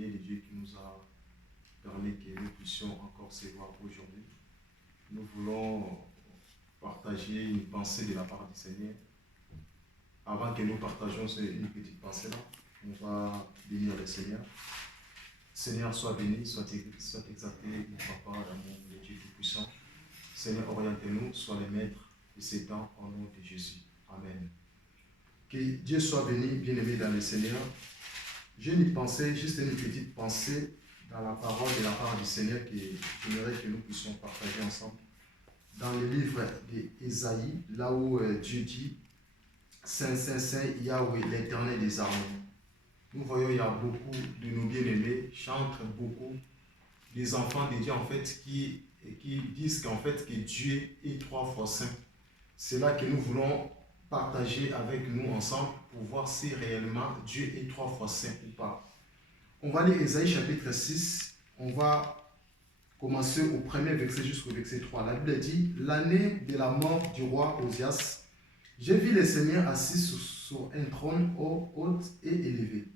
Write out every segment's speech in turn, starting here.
prière de Dieu qui nous a permis que nous puissions encore se voir aujourd'hui. Nous voulons partager une pensée de la part du Seigneur. Avant que nous partagions une petite pensée-là, on va bénir le Seigneur. Seigneur, sois béni, sois exalté, mon Papa, l'amour de Dieu Tout-Puissant. Seigneur, orientez-nous, sois les maîtres de ces temps, au nom de Jésus. Amen. Que Dieu soit béni, bien-aimé dans le Seigneur. J'ai une pensée, juste une petite pensée dans la parole de la part du Seigneur que j'aimerais que nous puissions partager ensemble. Dans le livre d'Ésaïe, là où Dieu dit « Saint, Saint, Saint, Yahweh, l'Éternel des armées ». Nous voyons, il y a beaucoup de nos bien-aimés, chantent beaucoup, des enfants de Dieu en fait, qui disent qu'en fait que Dieu est 3 fois saint. C'est là que nous voulons partager avec nous ensemble pour voir si réellement Dieu est 3 fois saint ou pas. On va lire Ésaïe chapitre 6, on va commencer au premier verset jusqu'au verset 3. La Bible dit « L'année de la mort du roi Osias, j'ai vu le Seigneur assis sur un trône haut et élevé.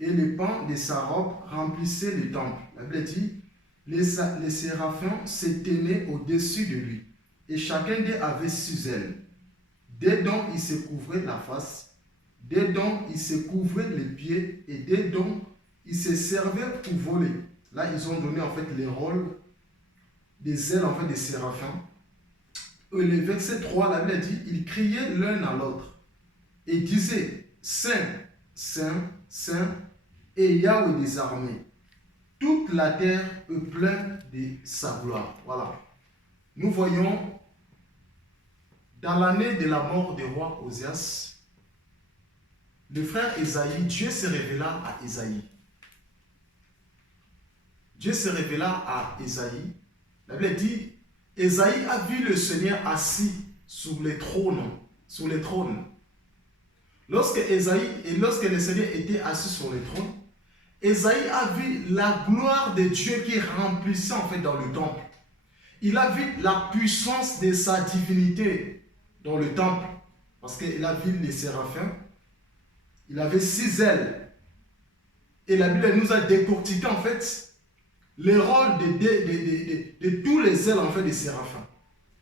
Et les pans de sa robe remplissaient le temple. » La Bible dit « Les séraphins s'éteignaient au-dessus de lui, et chacun d'eux avait 6 ailes. Des dont il se couvrait la face, des dont il se couvrait les pieds, et des dont il se servait pour voler. » Là, ils ont donné en fait les rôles des ailes en fait des séraphins. Et le verset 3, la Bible dit, ils criaient l'un à l'autre et disaient, Saint, Saint, Saint, et Yahweh des armées. Toute la terre est pleine de sa gloire. Voilà. Nous voyons, dans l'année de la mort du roi Osias, le frère Ésaïe, Dieu se révéla à Ésaïe. Dieu se révéla à Ésaïe. La Bible dit, Ésaïe a vu le Seigneur assis sur les trônes. Lorsque le Seigneur était assis sur le trône, Ésaïe a vu la gloire de Dieu qui remplissait en fait dans le temple. Il a vu la puissance de sa divinité dans le temple. Parce qu'il a vu les séraphins. Il avait 6 ailes. Et la Bible nous a décortiqué en fait les rôles de tous les ailes en fait des séraphins.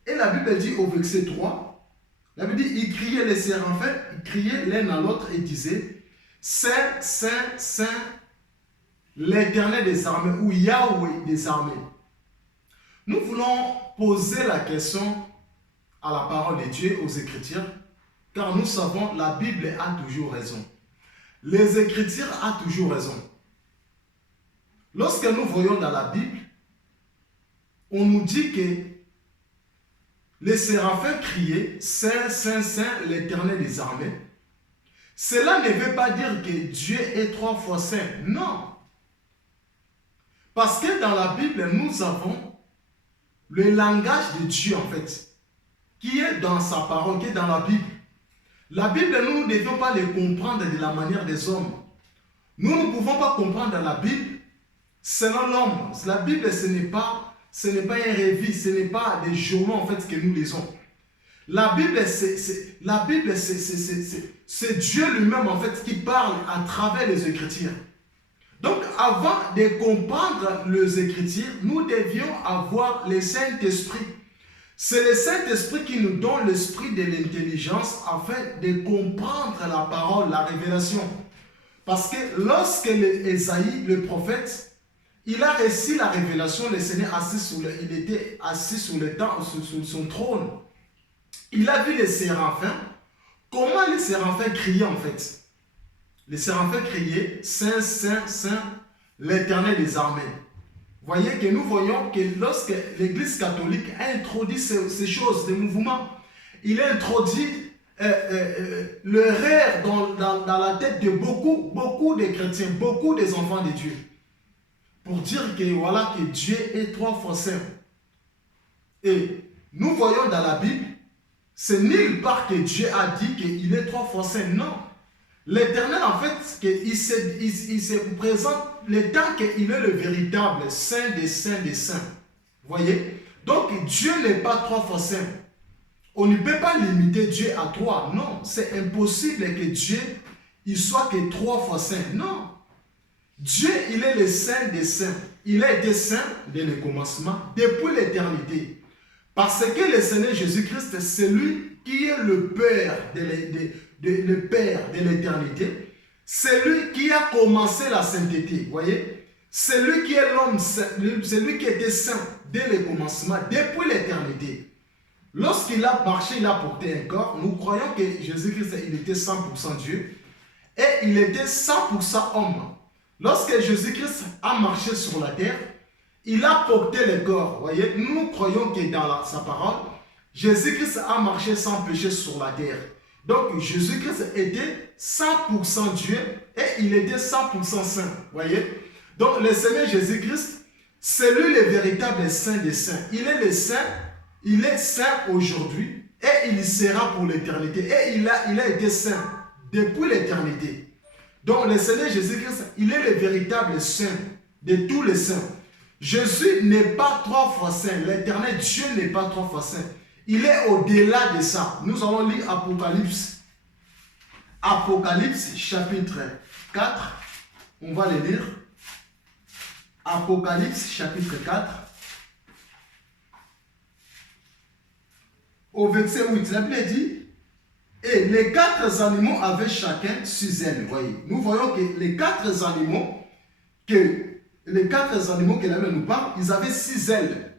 Et la Bible dit au verset 3, la Bible dit, ils criaient les séraphins, ils criaient l'un à l'autre et disaient, Saint, Saint, Saint, l'Éternel des armées, ou Yahweh des armées. Nous voulons poser la question à la parole de Dieu, aux Écritures, car nous savons la Bible a toujours raison. Les Écritures ont toujours raison. Lorsque nous voyons dans la Bible, on nous dit que les séraphins criaient « Saint, Saint, Saint, l'Éternel des armées ». Cela ne veut pas dire que Dieu est 3 fois saint. Non. Parce que dans la Bible, nous avons le langage de Dieu en fait, qui est dans sa parole, qui est dans la Bible. La Bible, nous ne devions pas le comprendre de la manière des hommes. Nous ne pouvons pas comprendre la Bible selon l'homme. La Bible, ce n'est pas un révis, ce n'est pas des journaux en fait que nous lisons. La Bible, c'est Dieu lui-même en fait qui parle à travers les Écritures. Donc, avant de comprendre les Écritures, nous devions avoir le Saint-Esprit. C'est le Saint-Esprit qui nous donne l'esprit de l'intelligence afin de comprendre la parole, la révélation. Parce que lorsque Ésaïe, le prophète, il a reçu la révélation, le Seigneur il était assis sur son trône. Il a vu les séraphins. Comment les séraphins criaient en fait? Les séraphins criaient Saint, Saint, Saint, l'Éternel des armées. Voyez que nous voyons que lorsque l'Église catholique a introduit ces choses, ces mouvements, il a introduit le rire dans la tête de beaucoup de chrétiens, beaucoup des enfants de Dieu. Pour dire que voilà que Dieu est 3 fois saint. Et nous voyons dans la Bible, c'est nulle part que Dieu a dit qu'il est 3 fois saint. Non. L'Éternel, en fait, il se présente le temps qu'il est le véritable saint des saints des saints. Voyez? Donc Dieu n'est pas 3 fois saint. On ne peut pas limiter Dieu à 3. Non, c'est impossible que Dieu il soit que 3 fois saint. Non. Dieu, il est le Saint des Saints. Il a été saint dès le commencement, depuis l'éternité. Parce que le Seigneur Jésus-Christ, c'est lui qui est le Père de l'éternité. C'est lui qui a commencé la sainteté. Voyez? C'est lui qui est l'homme, c'est lui qui était saint dès le commencement, depuis l'éternité. Lorsqu'il a marché, il a porté un corps. Nous croyons que Jésus-Christ, il était 100% Dieu et il était 100% homme. Lorsque Jésus-Christ a marché sur la terre, il a porté le corps. Voyez, nous croyons que dans sa parole, Jésus-Christ a marché sans péché sur la terre. Donc, Jésus-Christ était 100% Dieu et il était 100% saint. Voyez, donc le Seigneur Jésus-Christ, c'est lui le véritable saint des saints. Il est le saint, il est saint aujourd'hui et il sera pour l'éternité. Et il a été saint depuis l'éternité. Donc le Seigneur Jésus-Christ, il est le véritable saint de tous les saints. Jésus n'est pas 3 fois saint. L'éternel Dieu n'est pas 3 fois saint. Il est au-delà de ça. Nous allons lire Apocalypse. Apocalypse chapitre 4. On va le lire. Apocalypse chapitre 4. Au verset 8, la Bible dit, et les 4 animaux avaient chacun 6 ailes. Voyez, nous voyons que les 4 animaux que la Bible nous parle, ils avaient 6 ailes.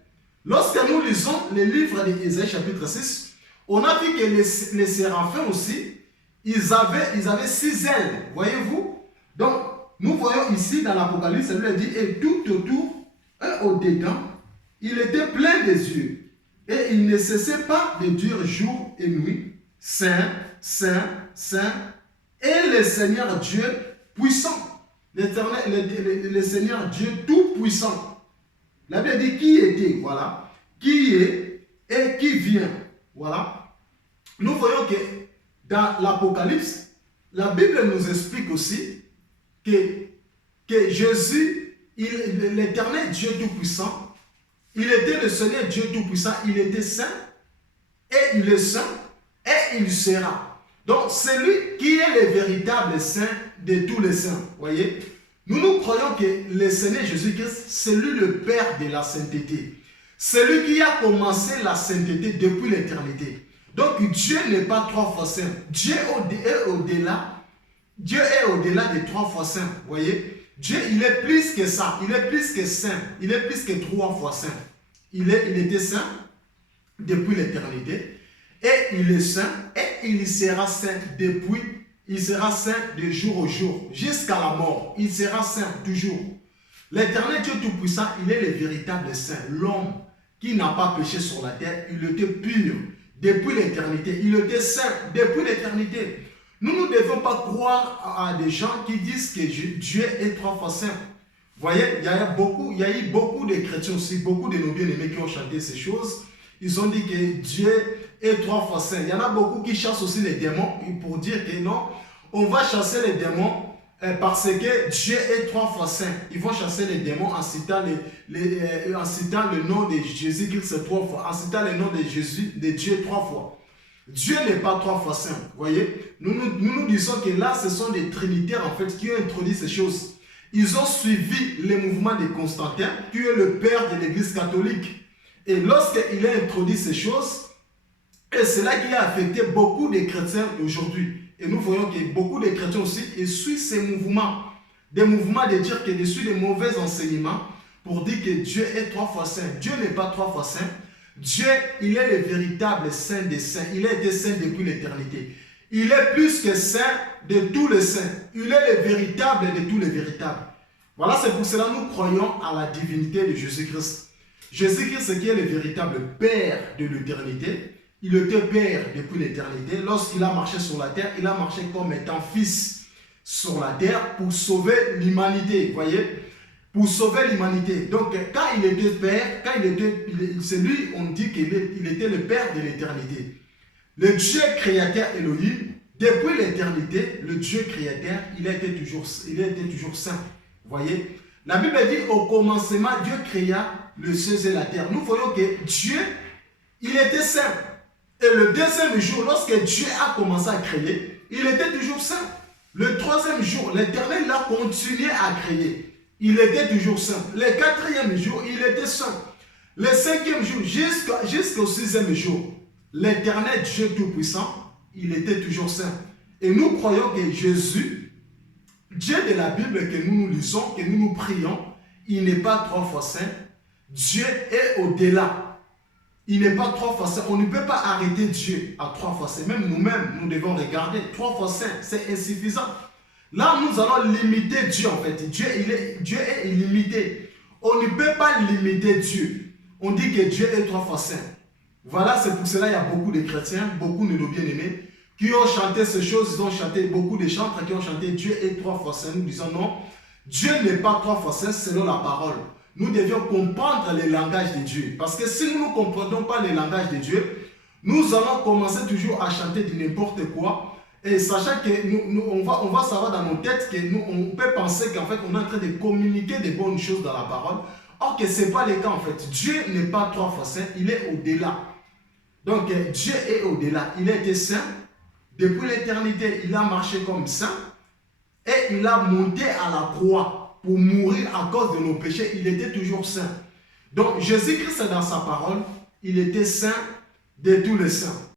Lorsque nous lisons les livres d'Ésaïe chapitre 6, on a vu que les séraphins aussi, ils avaient 6 ailes. Voyez-vous? Donc, nous voyons ici dans l'Apocalypse, ça lui dit, et tout autour et au-dedans, il était plein des yeux. Et il ne cessait pas de dire jour et nuit, Saint, Saint, Saint, et le Seigneur Dieu puissant. L'Éternel, le Seigneur Dieu tout-puissant. La Bible dit qui était, voilà, qui est et qui vient. Voilà. Nous voyons que dans l'Apocalypse, la Bible nous explique aussi que Jésus, l'Éternel Dieu tout-puissant, il était le Seigneur Dieu tout-puissant, il était saint, et il est saint, et il sera. Donc, c'est lui qui est le véritable saint de tous les saints. Voyez, nous croyons que le Seigneur Jésus-Christ, c'est lui le Père de la sainteté. C'est lui qui a commencé la sainteté depuis l'éternité. Donc, Dieu n'est pas 3 fois saint. Dieu est au-delà. Dieu est au-delà de 3 fois saint. Voyez, Dieu, il est plus que ça. Il est plus que saint. Il est plus que 3 fois saint. Il était saint depuis l'éternité. Et il est saint et il sera saint depuis, il sera saint de jour au jour, jusqu'à la mort. Il sera saint toujours. L'éternel Dieu Tout-Puissant, il est le véritable saint. L'homme qui n'a pas péché sur la terre, il était pur depuis l'éternité. Il était saint depuis l'éternité. Nous ne devons pas croire à des gens qui disent que Dieu est 3 fois saint. Vous voyez, il y a eu beaucoup de chrétiens aussi, beaucoup de nos bien-aimés qui ont chanté ces choses. Ils ont dit que Dieu est 3 fois saint. Il y en a beaucoup qui chassent aussi les démons pour dire que non, on va chasser les démons parce que Dieu est 3 fois saint. Ils vont chasser les démons en citant, en citant le nom de Jésus-Christ 3 fois, en citant le nom de Dieu 3 fois. Dieu n'est pas 3 fois saint. Vous voyez, nous disons que là, ce sont des trinitaires en fait qui ont introduit ces choses. Ils ont suivi le mouvement de Constantin, qui est le père de l'Église catholique. Et lorsqu'il a introduit ces choses, et c'est là qui a affecté beaucoup de chrétiens aujourd'hui. Et nous voyons que beaucoup de chrétiens aussi ils suivent ces mouvements. Des mouvements de dire qu'ils suivent des mauvais enseignements pour dire que Dieu est 3 fois saint. Dieu n'est pas 3 fois saint. Dieu, il est le véritable saint des saints. Il a été saint depuis l'éternité. Il est plus que saint de tous les saints. Il est le véritable de tous les véritables. Voilà, c'est pour cela que nous croyons à la divinité de Jésus-Christ. Jésus-Christ qui est le véritable Père de l'éternité, il était Père depuis l'éternité. Lorsqu'il a marché sur la terre, il a marché comme étant Fils sur la terre pour sauver l'humanité. Vous voyez? Pour sauver l'humanité. Donc, quand il était Père, c'est lui, on dit qu'il était le Père de l'éternité. Le Dieu créateur Elohim, depuis l'éternité, le Dieu créateur, il était toujours saint. Vous voyez? La Bible dit, au commencement, Dieu créa le ciel et la terre. Nous voyons que Dieu, il était saint. Et le deuxième jour, lorsque Dieu a commencé à créer, il était toujours saint. Le troisième jour, l'Éternel a continué à créer. Il était toujours saint. Le quatrième jour, il était saint. Le cinquième jour, jusqu'au sixième jour, l'Éternel Dieu Tout-Puissant, il était toujours saint. Et nous croyons que Jésus, Dieu de la Bible que nous lisons, que nous prions, il n'est pas 3 fois saint. Dieu est au-delà. Il n'est pas 3 fois saint. On ne peut pas arrêter Dieu à 3 fois saint. Même nous-mêmes, nous devons regarder. 3 fois saint, c'est insuffisant. Là, nous allons limiter Dieu en fait. Dieu est illimité. On ne peut pas limiter Dieu. On dit que Dieu est 3 fois saint. Voilà, c'est pour cela qu'il y a beaucoup de chrétiens, beaucoup de nos bien-aimés, qui ont chanté ces choses. Ils ont chanté beaucoup de chantres qui ont chanté Dieu est 3 fois saint. Nous disons non, Dieu n'est pas 3 fois saint selon la parole. Nous devions comprendre le langage de Dieu. Parce que si nous ne comprenons pas le langage de Dieu, nous allons commencer toujours à chanter de n'importe quoi. Et sachant que on va savoir dans nos têtes que on peut penser qu'en fait on est en train de communiquer des bonnes choses dans la parole. Or que ce n'est pas le cas en fait. Dieu n'est pas 3 fois saint, il est au-delà. Donc Dieu est au-delà. Il a été saint. Depuis l'éternité, il a marché comme saint. Et il a monté à la croix pour mourir à cause de nos péchés. Il était toujours saint. Donc Jésus-Christ dans sa parole, il était saint de tous les saints.